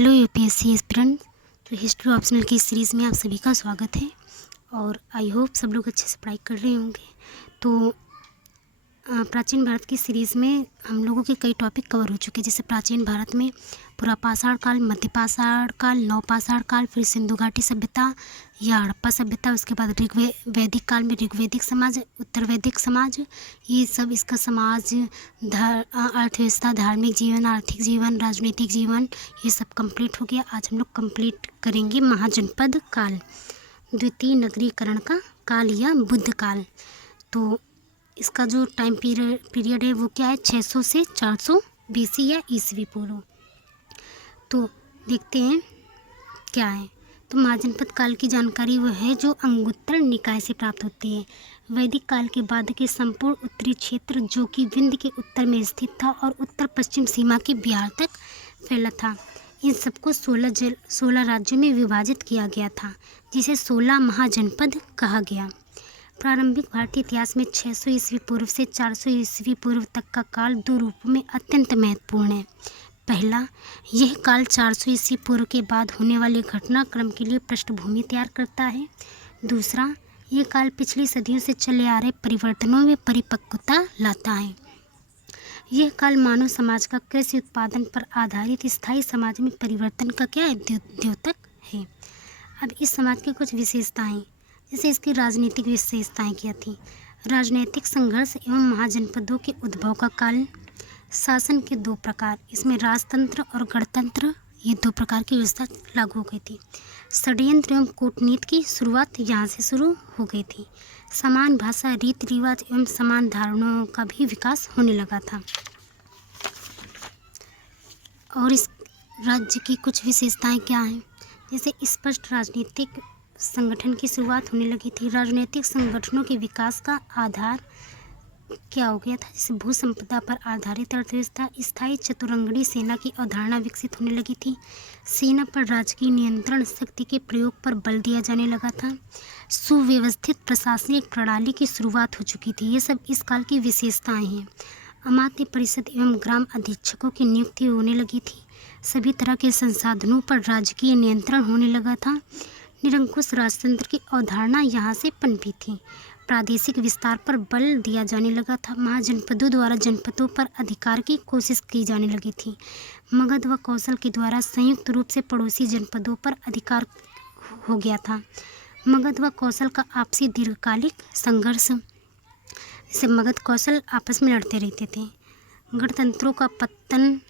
Hello UPSC aspirant. तो history optional की series में आप सभी का स्वागत है और आई होप सब लोग अच्छे से पढ़ाई कर रहे होंगे। तो प्राचीन भारत की सीरीज़ में हम लोगों के कई टॉपिक कवर हो चुके हैं, जैसे प्राचीन भारत में पूरा पाषाण काल, मध्य पाषाण काल, नवपाषाण काल, फिर सिंधु घाटी सभ्यता या हड़प्पा सभ्यता, उसके बाद वैदिक काल में ऋग्वैदिक समाज, उत्तर वैदिक समाज, ये सब इसका समाज, अर्थव्यवस्था, धार्मिक जीवन, आर्थिक जीवन, राजनीतिक जीवन, ये सब कंप्लीट हो गया। आज हम लोग कंप्लीट करेंगे महाजनपद काल, द्वितीय नगरीकरण का काल या बुद्ध काल। तो इसका जो टाइम पीरियड है वो क्या है, 600 से 400 BC या ईसवी पूर्व। तो देखते हैं क्या है। तो महाजनपद काल की जानकारी वो है जो अंगुत्तर निकाय से प्राप्त होती है। वैदिक काल के बाद के संपूर्ण उत्तरी क्षेत्र जो कि विंध्य के उत्तर में स्थित था और उत्तर पश्चिम सीमा के बिहार तक फैला था, इन सबको 16 राज्यों में विभाजित किया गया था, जिसे 16 महाजनपद कहा गया। प्रारंभिक भारतीय इतिहास में 600 ईस्वी पूर्व से 400 ईस्वी पूर्व तक का काल दो रूपों में अत्यंत महत्वपूर्ण है। पहला, यह काल 400 ईस्वी पूर्व के बाद होने वाले घटनाक्रम के लिए पृष्ठभूमि तैयार करता है। दूसरा, यह काल पिछली सदियों से चले आ रहे परिवर्तनों में परिपक्वता लाता है। यह काल मानव समाज का कृषि उत्पादन पर आधारित स्थायी समाज में परिवर्तन का क्या है, द्योतक है। अब इस समाज की कुछ विशेषताएं, जैसे इसकी राजनीतिक विशेषताएं क्या थी। राजनीतिक संघर्ष एवं महाजनपदों के उद्भव का काल। शासन के दो प्रकार, इसमें राजतंत्र और गणतंत्र, ये दो प्रकार की व्यवस्था लागू हो गई थी। षड्यंत्र एवं कूटनीति की शुरुआत यहाँ से शुरू हो गई थी। समान भाषा, रीति रिवाज एवं समान धारणाओं का भी विकास होने लगा था। और इस राज्य की कुछ विशेषताएं क्या हैं, जैसे स्पष्ट राजनीतिक संगठन की शुरुआत होने लगी थी। राजनीतिक संगठनों के विकास का आधार क्या हो गया था, जैसे भू संपदा पर आधारित अर्थव्यवस्था। स्थायी चतुरंगणी सेना की अवधारणा विकसित होने लगी थी। सेना पर राजकीय नियंत्रण शक्ति के प्रयोग पर बल दिया जाने लगा था। सुव्यवस्थित प्रशासनिक प्रणाली की शुरुआत हो चुकी थी। ये सब इस काल की विशेषताएं हैं। अमात्य परिषद एवं ग्राम अधीक्षकों की नियुक्ति होने लगी थी। सभी तरह के संसाधनों पर राजकीय नियंत्रण होने लगा था। निरंकुश राजतंत्र की अवधारणा यहाँ से पनपी थी। प्रादेशिक विस्तार पर बल दिया जाने लगा था। महाजनपदों द्वारा जनपदों पर अधिकार की कोशिश की जाने लगी थी। मगध व कौशल के द्वारा संयुक्त रूप से पड़ोसी जनपदों पर अधिकार हो गया था। मगध व कौशल का आपसी दीर्घकालिक संघर्ष, जैसे मगध कौशल आपस में लड़ते रहते थे। गणतंत्रों का पतन,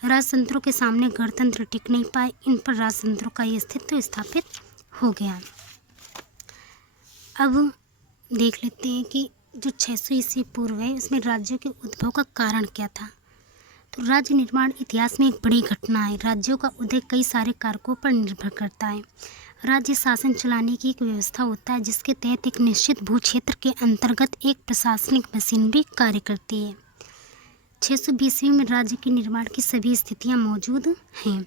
राजतंत्रों के सामने गणतंत्र टिक नहीं पाए, इन पर राजतंत्रों का अस्तित्व स्थापित हो गया। अब देख लेते हैं कि जो 600 ईस्वी पूर्व है उसमें राज्यों के उद्भव का कारण क्या था। तो राज्य निर्माण इतिहास में एक बड़ी घटना है। राज्यों का उदय कई सारे कारकों पर निर्भर करता है। राज्य शासन चलाने की एक व्यवस्था होता है जिसके तहत एक निश्चित भू क्षेत्र के अंतर्गत एक प्रशासनिक मशीनरी कार्य करती है। 600 BC में राज्य के निर्माण की सभी स्थितियां मौजूद हैं।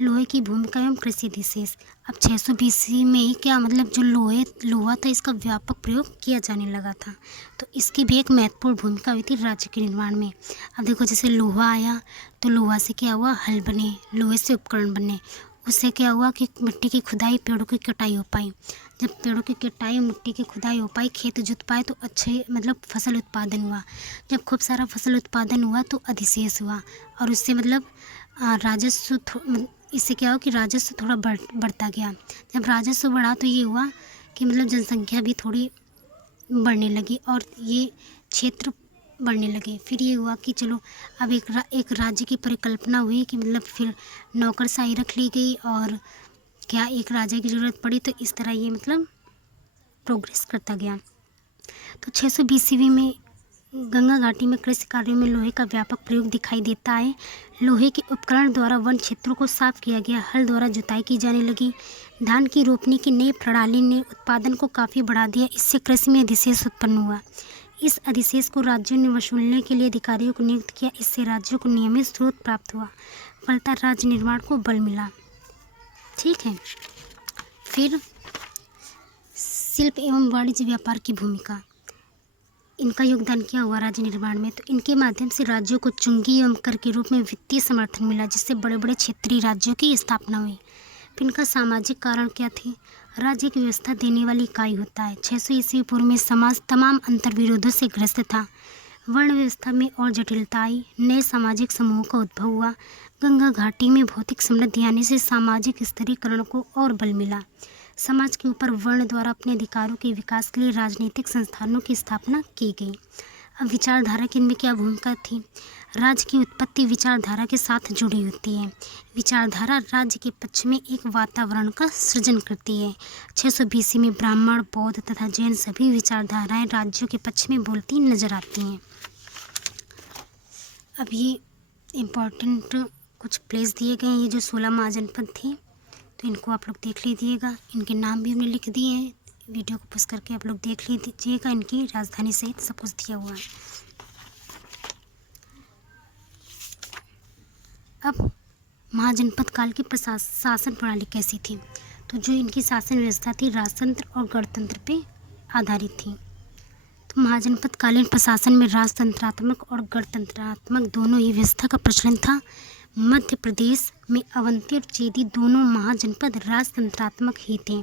लोहे की भूमिका एवं कृषि अधिशेष। अब 600 BC में ही क्या मतलब जो लोहा था इसका व्यापक प्रयोग किया जाने लगा था, तो इसकी भी एक महत्वपूर्ण भूमिका हुई थी राज्य के निर्माण में। अब देखो जैसे लोहा आया तो लोहा से क्या हुआ, हल बने, लोहे से उपकरण बने, उससे क्या हुआ कि मिट्टी की खुदाई, पेड़ों की कटाई हो पाई। जब पेड़ों की कटाई, मिट्टी की खुदाई हो पाई, खेत जुत पाए तो अच्छे मतलब फसल उत्पादन हुआ। जब खूब सारा फसल उत्पादन हुआ तो अधिशेष हुआ और उससे मतलब राजस्व, इससे क्या हो कि राजस्व थोड़ा बढ़ता गया। जब राजस्व बढ़ा तो ये हुआ कि मतलब जनसंख्या भी थोड़ी बढ़ने लगी और ये क्षेत्र बढ़ने लगे। फिर ये हुआ कि चलो अब एक राज्य की परिकल्पना हुई कि मतलब फिर नौकरशाही रख ली गई और क्या एक राजा की ज़रूरत पड़ी, तो इस तरह ये मतलब प्रोग्रेस करता गया। तो 600 BC में गंगा घाटी में कृषि कार्यों में लोहे का व्यापक प्रयोग दिखाई देता है। लोहे के उपकरण द्वारा वन क्षेत्रों को साफ किया गया। हल द्वारा जुताई की जाने लगी। धान की रोपनी की नई प्रणाली ने उत्पादन को काफ़ी बढ़ा दिया। इससे कृषि में अधिशेष उत्पन्न हुआ। इस अधिशेष को राज्यों ने वसूलने के लिए अधिकारियों को नियुक्त किया। इससे राज्यों को नियमित स्रोत प्राप्त हुआ। फलतः राज्य निर्माण को बल मिला। ठीक है। फिर शिल्प एवं वाणिज्य व्यापार की भूमिका। इनका योगदान क्या हुआ राज्य निर्माण में, तो इनके माध्यम से राज्यों को चुंगी एवं कर के रूप में वित्तीय समर्थन मिला, जिससे बड़े बड़े क्षेत्रीय राज्यों की स्थापना हुई। फिर इनका सामाजिक कारण क्या थे, राज्य की व्यवस्था देने वाली इकाई होता है। 600 ईस्वी पूर्व में समाज तमाम अंतर्विरोधों से ग्रस्त था। वर्ण व्यवस्था में और जटिलता आई, नए सामाजिक समूहों का उद्भव हुआ। गंगा घाटी में भौतिक समृद्धि आने से सामाजिक स्तरीकरण को और बल मिला। समाज के ऊपर वर्ण द्वारा अपने अधिकारों के विकास के लिए राजनीतिक संस्थानों की स्थापना की गई। अब विचारधारा की इनमें क्या भूमिका थी, राज्य की उत्पत्ति विचारधारा के साथ जुड़ी होती है। विचारधारा राज्य के पक्ष में एक वातावरण का सृजन करती है। 600 BC में ब्राह्मण, बौद्ध तथा जैन सभी विचारधाराएं राज्यों के पक्ष में बोलती नजर आती हैं। अब ये इम्पोर्टेंट कुछ प्लेस दिए गए हैं, ये जो 16 महाजनपद थे, तो इनको आप लोग देख लीजिएगा। इनके नाम भी हमने लिख दिए हैं, वीडियो को पॉज करके आप लोग देख लीजिएगा। इनकी राजधानी सहित सब कुछ दिया हुआ है। अब महाजनपद काल की शासन प्रणाली कैसी थी, तो जो इनकी शासन व्यवस्था थी राजतंत्र और गणतंत्र पे आधारित थी। तो महाजनपद कालीन प्रशासन में राजतंत्रात्मक और गणतंत्रात्मक दोनों ही व्यवस्था का प्रचलन था। मध्य प्रदेश में अवंती और चेदी दोनों महाजनपद राजतंत्रात्मक ही थे।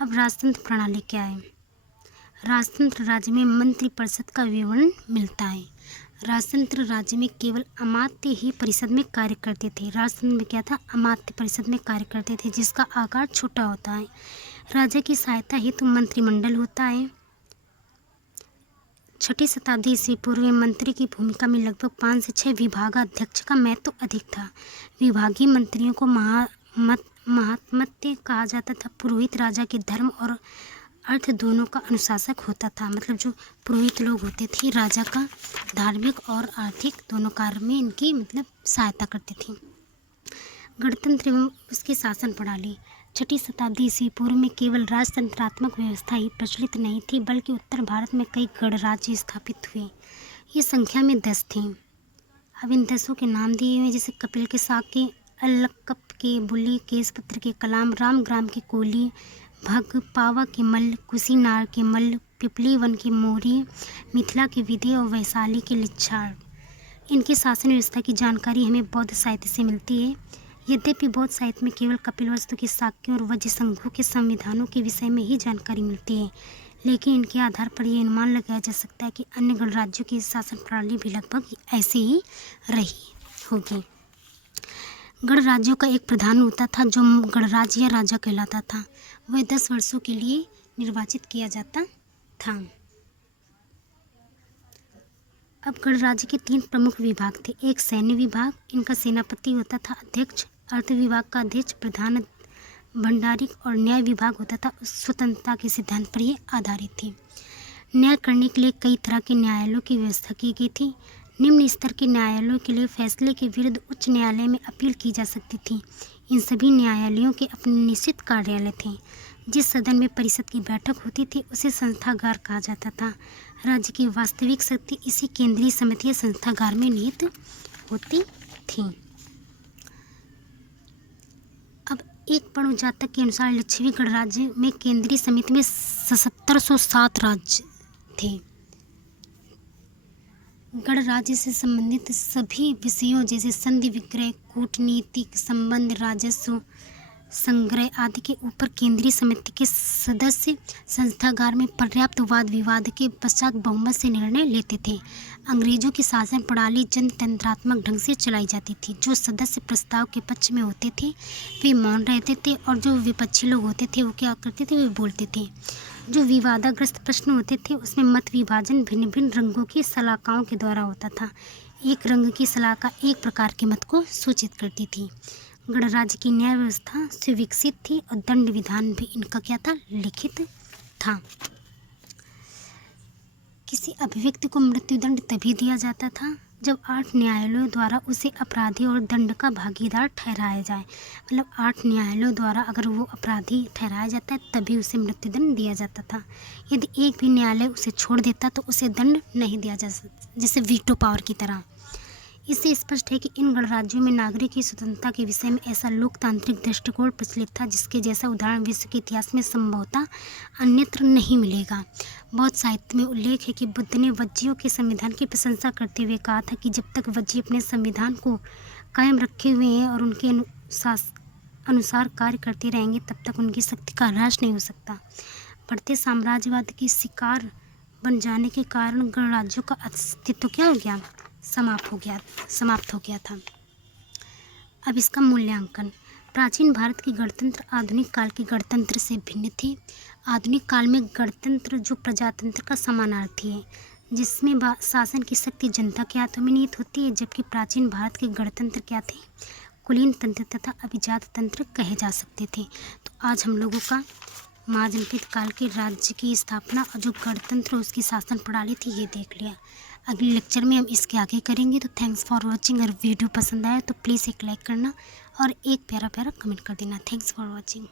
अब राजतंत्र प्रणाली क्या है, राजतंत्र राज्य में मंत्रिपरिषद का विवरण मिलता है। राजतंत्र राज्य में केवल अमात्य ही परिषद में कार्य करते थे। राजतंत्र में क्या था, अमात्य परिषद में कार्य करते थे, जिसका आकार छोटा होता है। राजा की सहायता हेतु मंत्रिमंडल होता है। 6ठी शताब्दी ईस्वी पूर्व में मंत्री की भूमिका में लगभग 5 से 6 विभागाध्यक्ष का महत्व अधिक था। विभागीय मंत्रियों को महात्मत्य कहा जाता था। पुरोहित राजा के धर्म और अर्थ दोनों का अनुशासक होता था। मतलब जो पुरोहित लोग होते थे राजा का धार्मिक और आर्थिक दोनों कार्य में इनकी मतलब सहायता करते थे। गणतंत्र एवं उसकी शासन प्रणाली 6ठी शताब्दी ईस्वी पूर्व में केवल राजतंत्रात्मक व्यवस्था ही प्रचलित नहीं थी, बल्कि उत्तर भारत में कई गणराज्य स्थापित हुए। ये संख्या में 10 थे। अब इन 10 के नाम दिए हुए, जैसे कपिल के साके, अल्लकप के बुली, केशपत्र के कलाम, रामग्राम के कोली, भग, पावा के मल्ल, कुशीनार के मल्ल, पिपली वन के मोरी, मिथिला के विदे और वैशाली के लिच्छाड़। इनकी शासन व्यवस्था की जानकारी हमें बौद्ध साहित्य से मिलती है। यद्यपि बौद्ध साहित्य में केवल कपिलवस्तु के शाक्यों और वज्र संघों के संविधानों के विषय में ही जानकारी मिलती है, लेकिन इनके आधार पर यह अनुमान लगाया जा सकता है कि अन्य गणराज्यों की शासन प्रणाली भी लगभग ऐसी ही रही होगी। गणराज्यों का एक प्रधान होता था, जो गणराज्य या राजा कहलाता था। वह 10 वर्षों के लिए निर्वाचित किया जाता था। अब गणराज्य के 3 प्रमुख विभाग थे। एक सैन्य विभाग, इनका सेनापति होता था अध्यक्ष। अर्थ विभाग का अध्यक्ष प्रधान भंडारिक, और न्याय विभाग होता था। स्वतंत्रता के सिद्धांत पर यह आधारित थी। न्याय करने के लिए कई तरह के न्यायालयों की व्यवस्था की गई थी। निम्न स्तर के न्यायालयों के लिए फैसले के विरुद्ध उच्च न्यायालय में अपील की जा सकती थी। इन सभी न्यायालयों के अपने निश्चित कार्यालय थे। जिस सदन में परिषद की बैठक होती थी उसे संस्थागार कहा जाता था। राज्य की वास्तविक शक्ति इसी केंद्रीय समिति या संस्थागार में निहित होती थी। अब एक पणु जातक के अनुसार लिच्छवी गणराज्य में केंद्रीय समिति में 1707 राज्य थे। गणराज्य से संबंधित सभी विषयों जैसे संधि विग्रह, कूटनीतिक संबंध, राजस्व संग्रह आदि के ऊपर केंद्रीय समिति के सदस्य संस्थागार में पर्याप्त वाद विवाद के पश्चात बहुमत से निर्णय लेते थे। अंग्रेजों की शासन प्रणाली जनतंत्रात्मक ढंग से चलाई जाती थी। जो सदस्य प्रस्ताव के पक्ष में होते थे वे मौन रहते थे, और जो विपक्षी लोग होते थे वो क्या करते थे, वे बोलते थे। जो विवादाग्रस्त प्रश्न होते थे उसमें मत विभाजन भिन्न भिन्न रंगों की सलाकाओं के द्वारा होता था। एक रंग की सलाका एक प्रकार के मत को सूचित करती थी। गणराज्य की न्याय व्यवस्था सुविकसित थी और दंड विधान भी इनका क्या था, लिखित था। किसी अभिव्यक्ति को मृत्युदंड तभी दिया जाता था जब 8 न्यायालयों द्वारा उसे अपराधी और दंड का भागीदार ठहराया जाए। मतलब 8 न्यायालयों द्वारा अगर वो अपराधी ठहराया जाता है तभी उसे मृत्युदंड दिया जाता था। यदि एक भी न्यायालय उसे छोड़ देता तो उसे दंड नहीं दिया जा सकता, जैसे वीटो पावर की तरह। इससे स्पष्ट है कि इन गणराज्यों में नागरिक की स्वतंत्रता के विषय में ऐसा लोकतांत्रिक दृष्टिकोण प्रचलित था जिसके जैसा उदाहरण विश्व के इतिहास में संभवतः अन्यत्र नहीं मिलेगा। बौद्ध साहित्य में उल्लेख है कि बुद्ध ने वज्जियों के संविधान की प्रशंसा करते हुए कहा था कि जब तक वज्जी अपने संविधान को कायम रखे हुए हैं और उनके अनुसार कार्य करते रहेंगे तब तक उनकी शक्ति का ह्रास नहीं हो सकता। बढ़ते साम्राज्यवाद की शिकार बन जाने के कारण गणराज्यों का अस्तित्व क्या हो गया, समाप्त हो गया था। अब इसका मूल्यांकन। प्राचीन भारत के गणतंत्र आधुनिक काल के गणतंत्र से भिन्न थे। आधुनिक काल में गणतंत्र जो प्रजातंत्र का समानार्थी है, जिसमें शासन की शक्ति जनता के हाथों में निहित होती है, जबकि प्राचीन भारत के गणतंत्र क्या थे, कुलीन तंत्र तथा अभिजात तंत्र कहे जा सकते थे। तो आज हम लोगों का महाजनपद काल के राज्य की स्थापना और जो गणतंत्र उसकी शासन प्रणाली थी ये देख लिया। अगले लेक्चर में हम इसके आगे करेंगे। तो थैंक्स फॉर वॉचिंग। अगर वीडियो पसंद आया तो प्लीज़ एक लाइक करना और एक प्यारा प्यारा कमेंट कर देना। Thanks for watching.